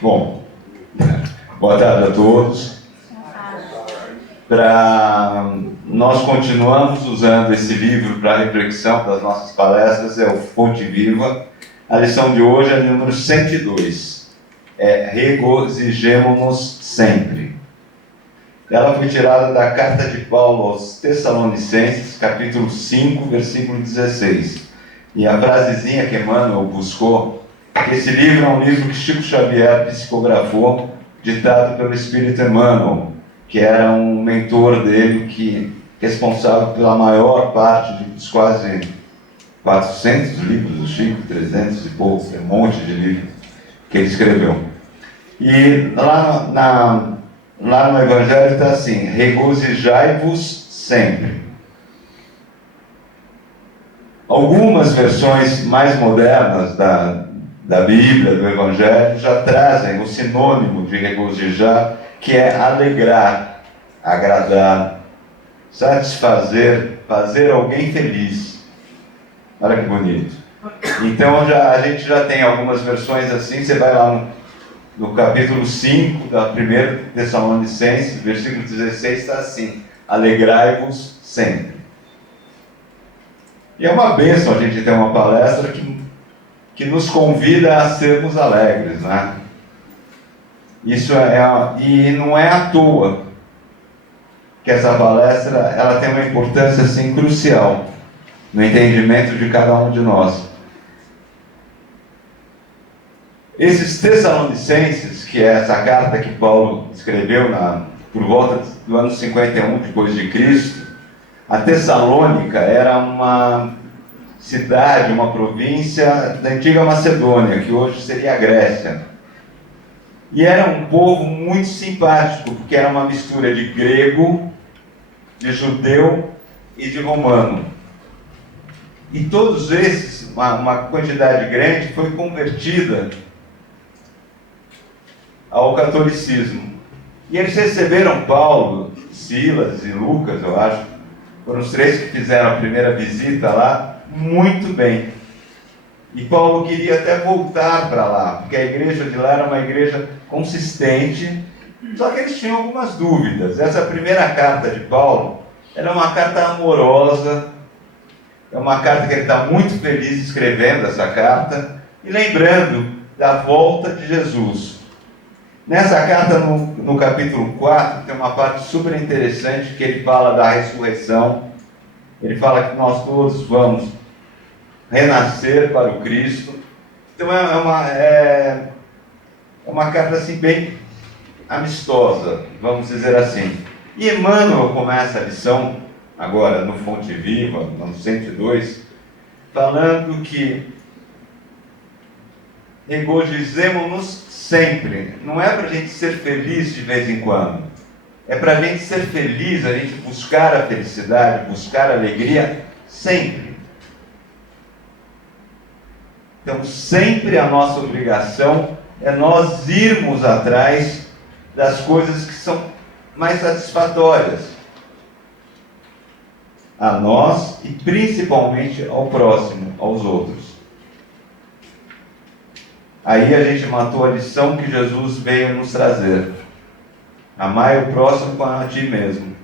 Bom, boa tarde a todos. Nós continuamos usando esse livro para reflexão das nossas palestras, é o Fonte Viva. A lição de hoje é a número 102, regozijemo-nos sempre. Ela foi tirada da carta de Paulo aos Tessalonicenses, capítulo 5, versículo 16. E a frasezinha que Emmanuel buscou, esse livro é um livro que Chico Xavier psicografou, ditado pelo Espírito Emmanuel, que era um mentor dele, responsável pela maior parte dos quase 400 livros do Chico, 300 e poucos, um monte de livros que ele escreveu. E lá no Evangelho está assim: regozijai-vos sempre. Algumas versões mais modernas da Bíblia, do Evangelho, já trazem o sinônimo de regozijar, que é alegrar, agradar, satisfazer, fazer alguém feliz. Olha que bonito. Então a gente já tem algumas versões assim. Você vai lá no capítulo 5 da 1 Tessalonicenses, versículo 16, está assim: alegrai-vos sempre. E é uma bênção a gente ter uma palestra que nos convida a sermos alegres, né? E não é à toa que essa palestra ela tem uma importância assim, crucial no entendimento de cada um de nós. Esses Tessalonicenses, que é essa carta que Paulo escreveu por volta do ano 51 depois de Cristo, a Tessalônica era uma cidade, uma província da antiga Macedônia, que hoje seria a Grécia. E era um povo muito simpático, porque era uma mistura de grego, de judeu e de romano. E todos esses, uma quantidade grande, foi convertida ao catolicismo. E eles receberam Paulo, Silas e Lucas, eu acho, foram os três que fizeram a primeira visita lá, muito bem. E Paulo queria até voltar para lá, porque a igreja de lá era uma igreja consistente, só que eles tinham algumas dúvidas. Essa primeira carta de Paulo era uma carta amorosa, é uma carta que ele está muito feliz escrevendo essa carta, e lembrando da volta de Jesus. Nessa carta, no capítulo 4, tem uma parte super interessante que ele fala da ressurreição. Ele fala que nós todos vamos renascer para o Cristo. Então é uma carta assim bem amistosa, vamos dizer assim. E Emmanuel começa a lição, agora no Fonte Viva, no 102, falando que regozijemo-nos sempre. Não é para a gente ser feliz de vez em quando. É para a gente ser feliz, a gente buscar a felicidade, buscar a alegria sempre. Então, sempre a nossa obrigação é nós irmos atrás das coisas que são mais satisfatórias a nós e principalmente ao próximo, aos outros. Aí a gente matou a lição que Jesus veio nos trazer: amai o próximo como a ti mesmo.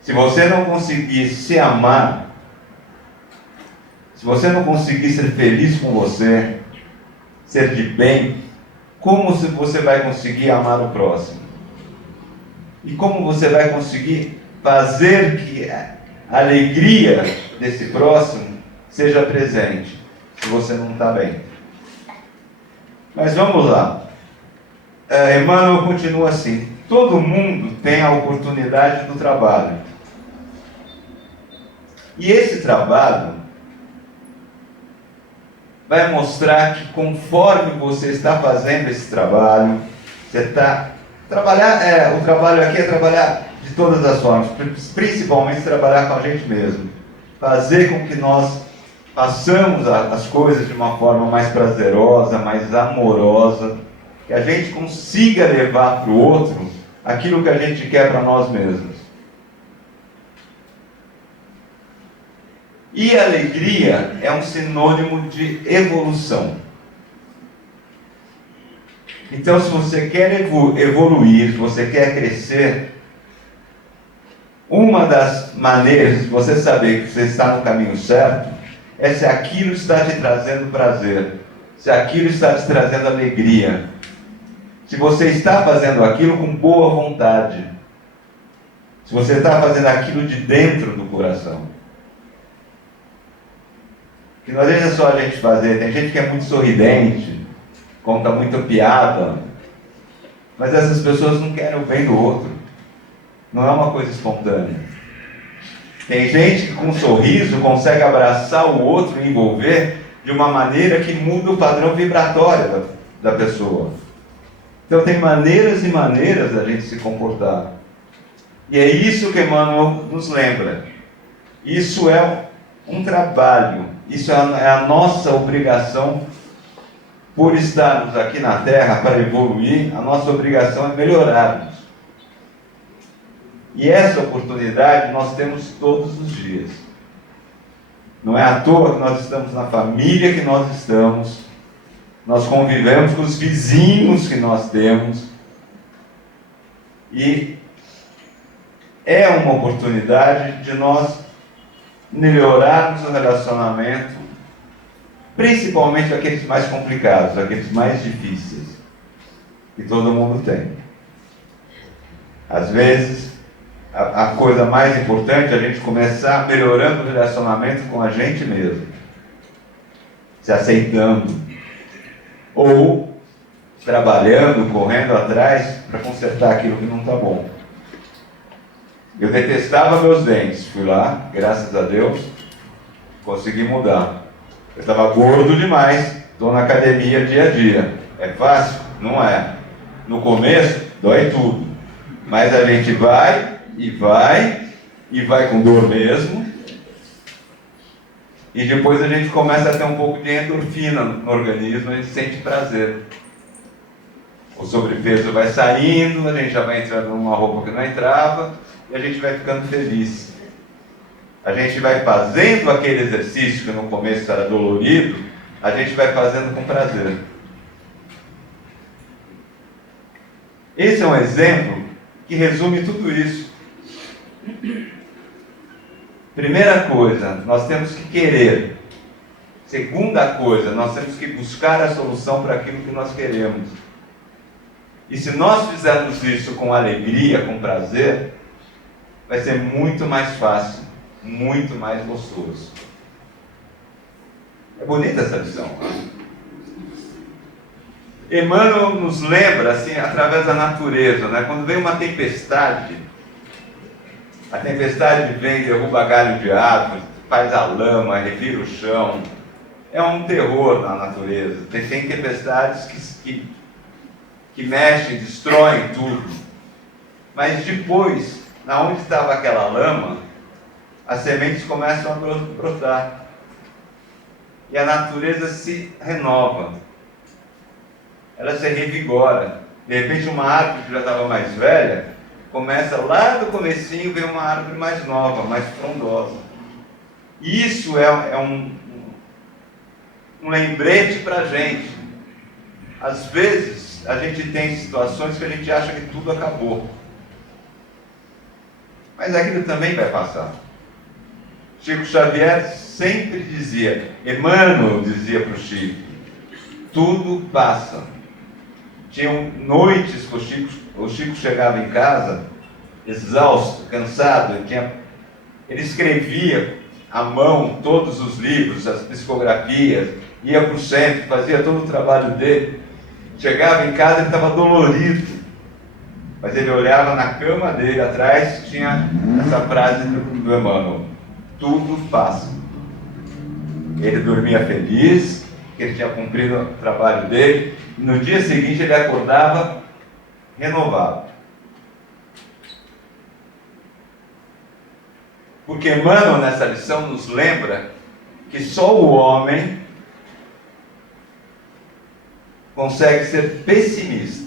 Se você não conseguir se amar, se você não conseguir ser feliz com você, ser de bem, como você vai conseguir amar o próximo? E como você vai conseguir fazer que a alegria desse próximo seja presente, se você não está bem? Mas vamos lá. Emmanuel continua assim: todo mundo tem a oportunidade do trabalho. E esse trabalho vai mostrar que conforme você está fazendo esse trabalho, você está... o trabalho aqui é trabalhar de todas as formas, principalmente trabalhar com a gente mesmo. Fazer com que nós façamos as coisas de uma forma mais prazerosa, mais amorosa, que a gente consiga levar para o outro aquilo que a gente quer para nós mesmos. E alegria é um sinônimo de evolução. Então, se você quer evoluir, se você quer crescer, uma das maneiras de você saber que você está no caminho certo é se aquilo está te trazendo prazer, se aquilo está te trazendo alegria, se você está fazendo aquilo com boa vontade, se você está fazendo aquilo de dentro do coração. Que não deixa só a gente fazer, tem gente que é muito sorridente, conta muita piada, mas essas pessoas não querem o bem do outro. Não é uma coisa espontânea. Tem gente que com um sorriso consegue abraçar o outro e envolver de uma maneira que muda o padrão vibratório da pessoa. Então tem maneiras e maneiras da gente se comportar. E é isso que Emmanuel nos lembra. Isso é um trabalho, isso é a nossa obrigação por estarmos aqui na Terra para evoluir, a nossa obrigação é melhorarmos. E essa oportunidade nós temos todos os dias. Não é à toa que nós estamos na família que nós estamos, nós convivemos com os vizinhos que nós temos, e é uma oportunidade de nós melhorarmos o relacionamento, principalmente aqueles mais complicados, aqueles mais difíceis, que todo mundo tem. Às vezes, a coisa mais importante é a gente começar melhorando o relacionamento com a gente mesmo, se aceitando, ou trabalhando, correndo atrás para consertar aquilo que não está bom. Eu detestava meus dentes, fui lá, graças a Deus, consegui mudar. Eu estava gordo demais, estou na academia dia a dia. É fácil? Não é. No começo, dói tudo. Mas a gente vai com dor mesmo. E depois a gente começa a ter um pouco de endorfina no organismo, a gente sente prazer. O sobrepeso vai saindo, a gente já vai entrando numa roupa que não entrava, e a gente vai ficando feliz. A gente vai fazendo aquele exercício que no começo era dolorido, a gente vai fazendo com prazer. Esse é um exemplo que resume tudo isso. Primeira coisa, nós temos que querer. Segunda coisa, nós temos que buscar a solução para aquilo que nós queremos. E se nós fizermos isso com alegria, com prazer, vai ser muito mais fácil, muito mais gostoso. É bonita essa lição, né? Emmanuel nos lembra, assim, através da natureza, né? Quando vem uma tempestade, a tempestade vem, derruba galho de árvore, faz a lama, revira o chão. É um terror na natureza. Tem tempestades que mexem, destroem tudo. Mas depois, na onde estava aquela lama, as sementes começam a brotar. E a natureza se renova. Ela se revigora. De repente, uma árvore que já estava mais velha, começa lá do comecinho, vem uma árvore mais nova, mais frondosa. E isso é um lembrete para a gente. Às vezes, a gente tem situações que a gente acha que tudo acabou. Mas aquilo também vai passar. Chico Xavier sempre dizia, Emmanuel dizia para o Chico, tudo passa. Tinham noites que o Chico chegava em casa, exausto, cansado, ele escrevia à mão todos os livros, as psicografias, ia para o centro, fazia todo o trabalho dele. Chegava em casa e estava dolorido, mas ele olhava na cama dele atrás, tinha essa frase do Emmanuel, tudo passa. Ele dormia feliz, que ele tinha cumprido o trabalho dele, e no dia seguinte ele acordava renovado. Porque Emmanuel nessa lição nos lembra que só o homem consegue ser pessimista.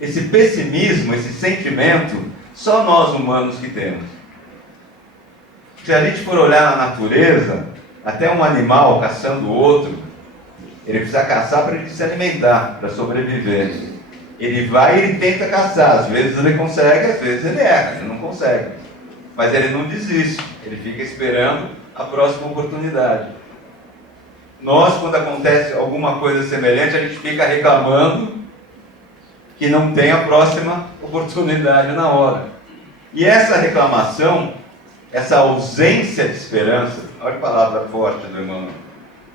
Esse pessimismo, esse sentimento, só nós humanos que temos. Se a gente for olhar na natureza, Até um animal caçando o outro, ele precisa caçar para ele se alimentar, para sobreviver. Ele vai e ele tenta caçar. Às vezes ele consegue, às vezes ele erra, ele não consegue. Mas ele não desiste, ele fica esperando a próxima oportunidade. Nós, quando acontece alguma coisa semelhante, a gente fica reclamando que não tem a próxima oportunidade na hora. E essa reclamação, essa ausência de esperança, olha a palavra forte do irmão,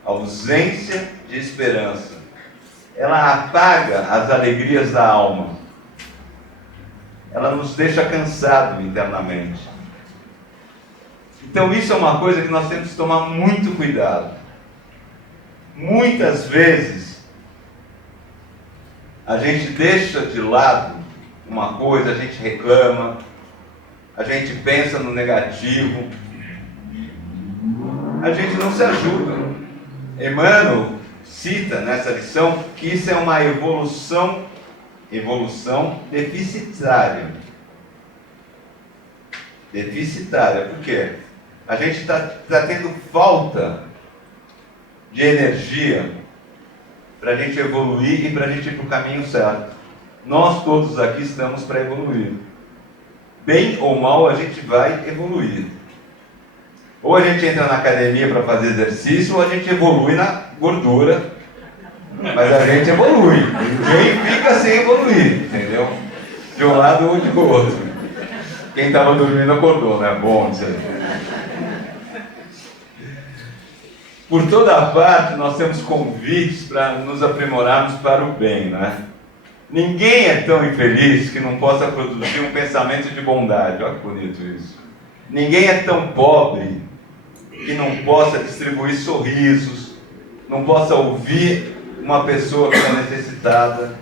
ausência de esperança, ela apaga as alegrias da alma. Ela nos deixa cansados internamente. Então isso é uma coisa que nós temos que tomar muito cuidado. Muitas vezes a gente deixa de lado uma coisa, a gente reclama, a gente pensa no negativo, a gente não se ajuda. Emmanuel cita nessa lição que isso é uma evolução deficitária. Deficitária, por quê? A gente está tendo falta de energia para a gente evoluir e para a gente ir para o caminho certo. Nós todos aqui estamos para evoluir. Bem ou mal, a gente vai evoluir. Ou a gente entra na academia para fazer exercício, ou a gente evolui na gordura. Mas a gente evolui. Ninguém fica sem evoluir, entendeu? De um lado ou de outro. Quem estava dormindo acordou, né? Bom isso aí. Por toda parte, nós temos convites para nos aprimorarmos para o bem, né? Ninguém é tão infeliz que não possa produzir um pensamento de bondade. Olha que bonito isso. Ninguém é tão pobre que não possa distribuir sorrisos, não possa ouvir uma pessoa que está necessitada,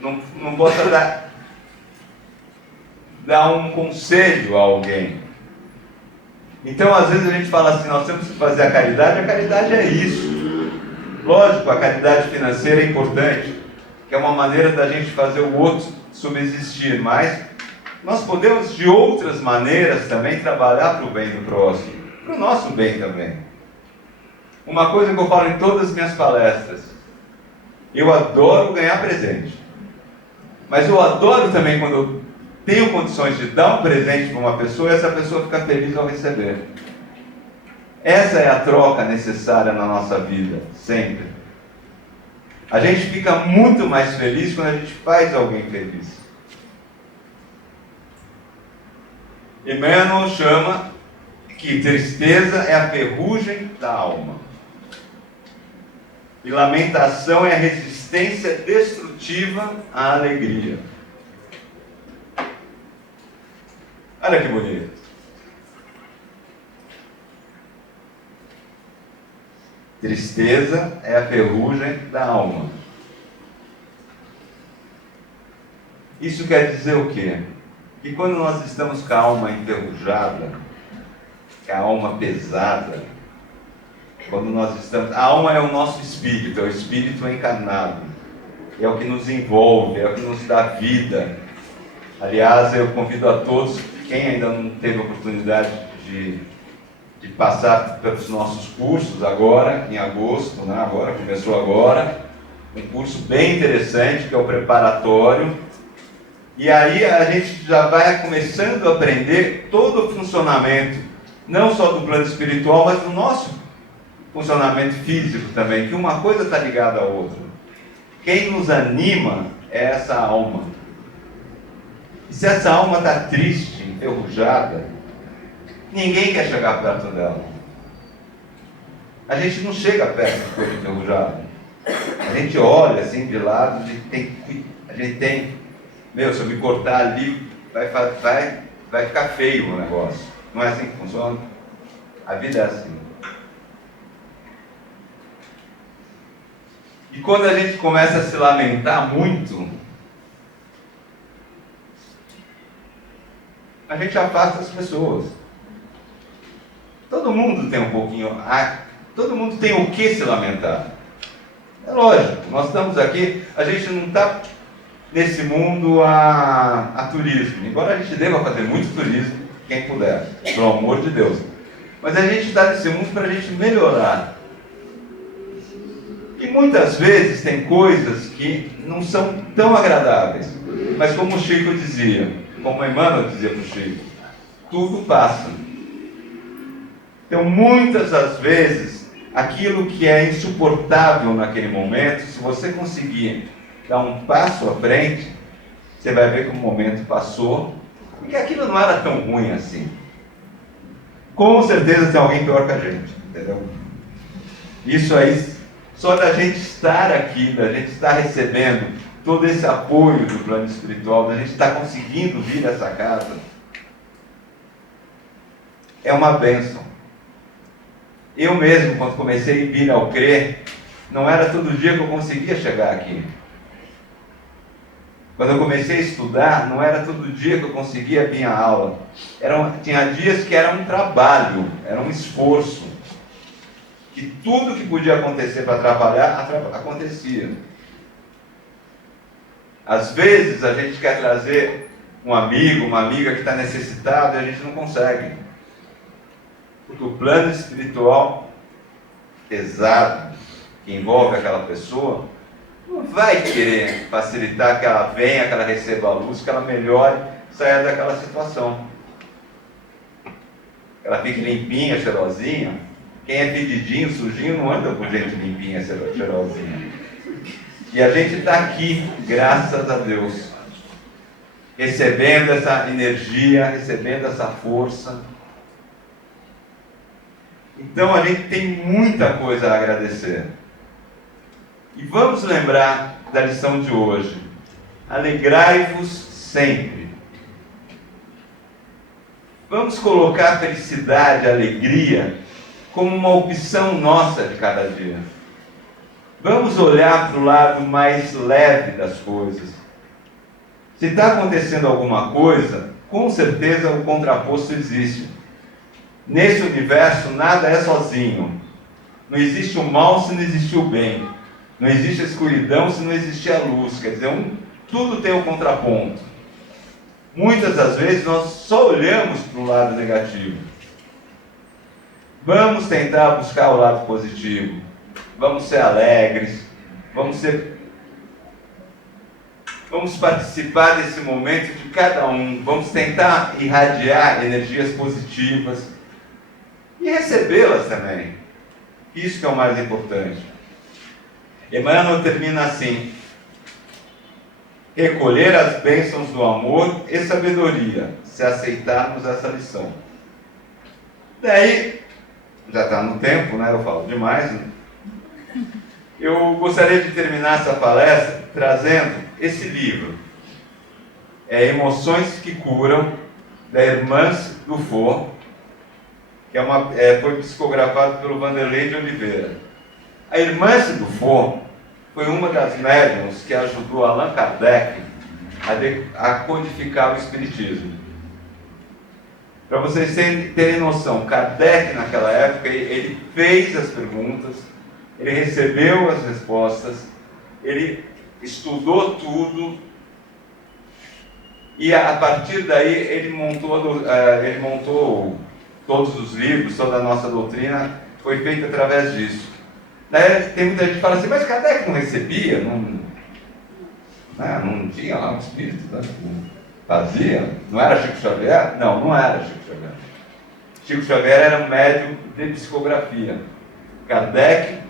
não possa dar um conselho a alguém. Então, às vezes a gente fala assim, nós temos que fazer a caridade é isso. Lógico, a caridade financeira é importante, que é uma maneira da gente fazer o outro subsistir, mas nós podemos de outras maneiras também trabalhar para o bem do próximo, para o nosso bem também. Uma coisa que eu falo em todas as minhas palestras, eu adoro ganhar presente, mas eu adoro também quando eu tenho condições de dar um presente para uma pessoa e essa pessoa fica feliz ao receber. Essa é a troca necessária na nossa vida, sempre. A gente fica muito mais feliz quando a gente faz alguém feliz. Emmanuel chama que tristeza é a ferrugem da alma. E lamentação é a resistência destrutiva à alegria. Olha que bonito. Tristeza é a ferrugem da alma. Isso quer dizer o quê? Que quando nós estamos com a alma enferrujada, com a alma pesada, quando nós estamos... A alma é o nosso espírito, é o espírito encarnado. É o que nos envolve, é o que nos dá vida. Aliás, eu convido a todos, quem ainda não teve oportunidade de passar pelos nossos cursos agora, em agosto, né? Agora, começou agora, um curso bem interessante, que é o preparatório. E aí a gente já vai começando a aprender todo o funcionamento, não só do plano espiritual, mas do nosso funcionamento físico também, que uma coisa está ligada à outra. Quem nos anima é essa alma. E se essa alma está triste, enferrujada, ninguém quer chegar perto dela. A gente não chega perto de coisa enferrujada. A gente olha assim de lado, a gente tem, meu, se eu me cortar ali, vai ficar feio o negócio. Não é assim que funciona? A vida é assim. E quando a gente começa a se lamentar muito, a gente afasta as pessoas. Todo mundo tem um pouquinho, todo mundo tem o que se lamentar. É lógico, nós estamos aqui, a gente não está nesse mundo a turismo, embora a gente deva fazer muito turismo, quem puder, pelo amor de Deus. Mas a gente está nesse mundo para a gente melhorar. E muitas vezes tem coisas que não são tão agradáveis. Mas como o Chico dizia, como Emmanuel dizia para o Chico, tudo passa. Então muitas das vezes, aquilo que é insuportável naquele momento, se você conseguir dar um passo à frente, você vai ver que o momento passou, e aquilo não era tão ruim assim. Com certeza tem alguém pior que a gente, entendeu? Isso aí, só da gente estar aqui, da gente estar recebendo todo esse apoio do plano espiritual, da gente estar conseguindo vir a essa casa, é uma bênção. Eu mesmo, quando comecei a vir ao CRE, não era todo dia que eu conseguia chegar aqui. Quando eu comecei a estudar, não era todo dia que eu conseguia vir à aula. Tinha dias que era um trabalho, era um esforço. Que tudo que podia acontecer para atrapalhar, acontecia. Às vezes a gente quer trazer um amigo, uma amiga que está necessitado e a gente não consegue. Porque o plano espiritual pesado, que envolve aquela pessoa, não vai querer facilitar que ela venha, que ela receba a luz, que ela melhore, saia daquela situação. Ela fique limpinha, cheirosinha. Quem é fedidinho, sujinho, não anda com gente limpinha, cheirosinha. E a gente está aqui, graças a Deus, recebendo essa energia, recebendo essa força. Então a gente tem muita coisa a agradecer. E vamos lembrar da lição de hoje. Alegrai-vos sempre. Vamos colocar a felicidade, a alegria, como uma opção nossa de cada dia. Vamos olhar para o lado mais leve das coisas. Se está acontecendo alguma coisa, com certeza o contraposto existe. Nesse universo nada é sozinho. Não existe o mal se não existe o bem. Não existe a escuridão se não existe a luz. Quer dizer, tudo tem um contraponto. Muitas das vezes nós só olhamos para o lado negativo. Vamos tentar buscar o lado positivo. Vamos ser alegres. Vamos participar desse momento de cada um. Vamos tentar irradiar energias positivas e recebê-las também. Isso que é o mais importante. Emmanuel termina assim: recolher as bênçãos do amor e sabedoria, se aceitarmos essa lição. Daí, já está no tempo, né? Eu falo demais, né? Eu gostaria de terminar essa palestra trazendo esse livro. Emoções que Curam, da Hermance Dufour, que foi psicografado pelo Vanderlei de Oliveira. A Hermance Dufour foi uma das médiuns que ajudou Allan Kardec a codificar o Espiritismo. Para vocês terem noção, Kardec naquela época, ele fez as perguntas, ele recebeu as respostas, ele estudou tudo, e a partir daí ele montou todos os livros, toda a nossa doutrina foi feita através disso. Tem muita gente que fala assim, mas Kardec não recebia? Não tinha lá um espírito, né? Fazia? Não era Chico Xavier? Não era Chico Xavier. Chico Xavier era um médium de psicografia. Kardec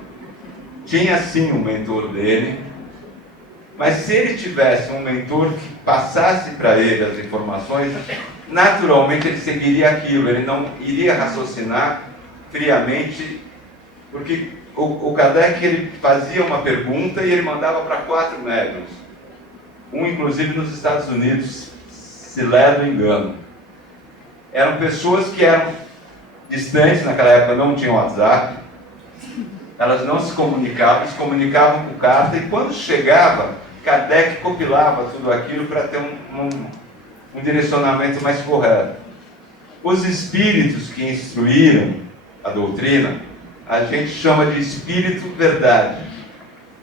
tinha sim um mentor dele, mas se ele tivesse um mentor que passasse para ele as informações, naturalmente ele seguiria aquilo, ele não iria raciocinar friamente, porque o Kardec ele fazia uma pergunta e ele mandava para 4 médiuns, um inclusive nos Estados Unidos, se leva engano. Eram pessoas que eram distantes, naquela época não tinham WhatsApp, elas não se comunicavam por carta, e quando chegava, Kardec compilava tudo aquilo para ter um direcionamento mais correto. Os espíritos que instruíram a doutrina, a gente chama de espírito verdade.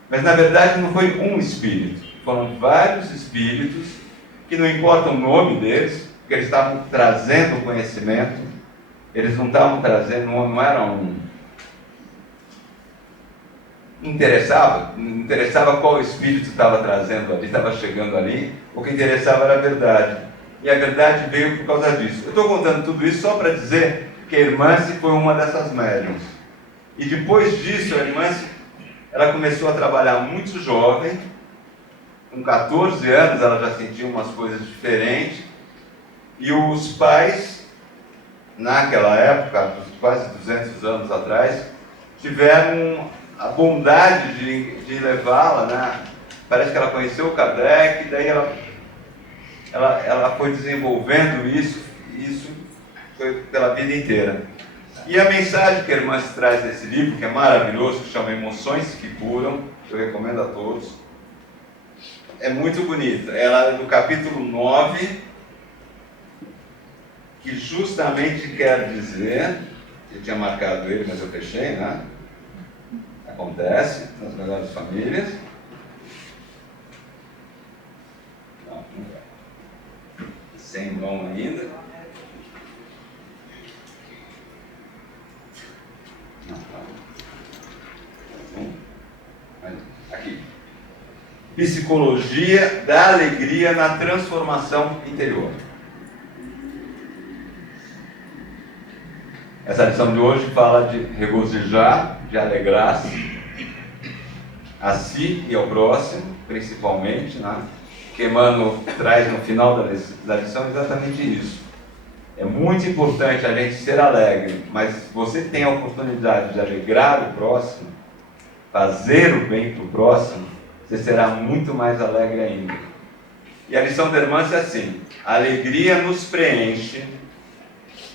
Mas na verdade não foi um espírito, foram vários espíritos, que não importa o nome deles, porque eles estavam trazendo o conhecimento, Eles não estavam trazendo, não eram... Não interessava qual espírito estava trazendo ali, estava chegando ali. O que interessava era a verdade. E a verdade veio por causa disso. Eu estou contando tudo isso só para dizer que a Irmãce foi uma dessas médiums. E depois disso, a Irmãce, ela começou a trabalhar muito jovem. Com 14 anos, ela já sentia umas coisas diferentes. E os pais, naquela época, quase 200 anos atrás, tiveram a bondade de levá-la, né? Parece que ela conheceu o Kardec, daí ela foi desenvolvendo isso foi pela vida inteira. E a mensagem que a irmã se traz desse livro, que é maravilhoso, que chama Emoções que Curam, eu recomendo a todos, é muito bonita. Ela é no capítulo 9, que justamente quer dizer, eu tinha marcado ele, mas eu fechei, né? Acontece nas melhores famílias. Não vai. Sem mão ainda. Não, tá. Aqui. Psicologia da alegria na transformação interior. Essa lição de hoje fala de regozijar, de alegrar-se a si e ao próximo, principalmente, né? Que Emmanuel traz no final da lição exatamente isso. É muito importante a gente ser alegre, mas se você tem a oportunidade de alegrar o próximo, fazer o bem para o próximo, você será muito mais alegre ainda. E a lição da irmã é assim: a alegria nos preenche,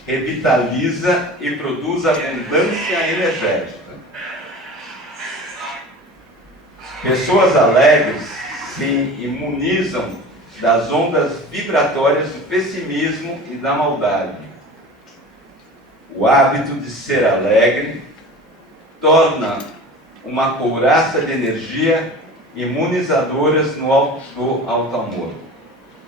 revitaliza e produz abundância energética. Pessoas alegres se imunizam das ondas vibratórias do pessimismo e da maldade. O hábito de ser alegre torna uma couraça de energia imunizadoras no alto amor.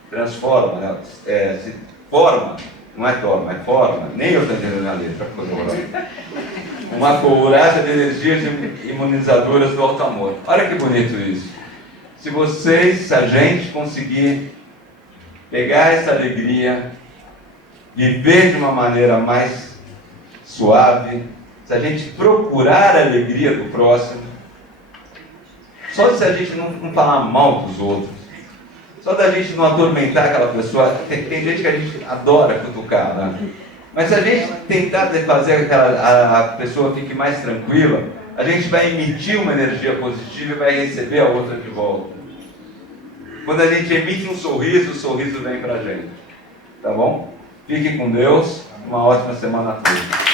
Transforma, né? Se forma, não é torna, é forma. Nem eu estou entendendo a letra. Uma couraça de energias imunizadoras do alto amor. Olha que bonito isso. Se a gente conseguir pegar essa alegria, viver de uma maneira mais suave, se a gente procurar a alegria do próximo, só se a gente não falar mal dos outros, só da gente não atormentar aquela pessoa. Tem gente que a gente adora cutucar, né? Mas se a gente tentar fazer a pessoa fique mais tranquila, a gente vai emitir uma energia positiva e vai receber a outra de volta. Quando a gente emite um sorriso, o sorriso vem pra gente. Tá bom? Fique com Deus. Uma ótima semana a todos.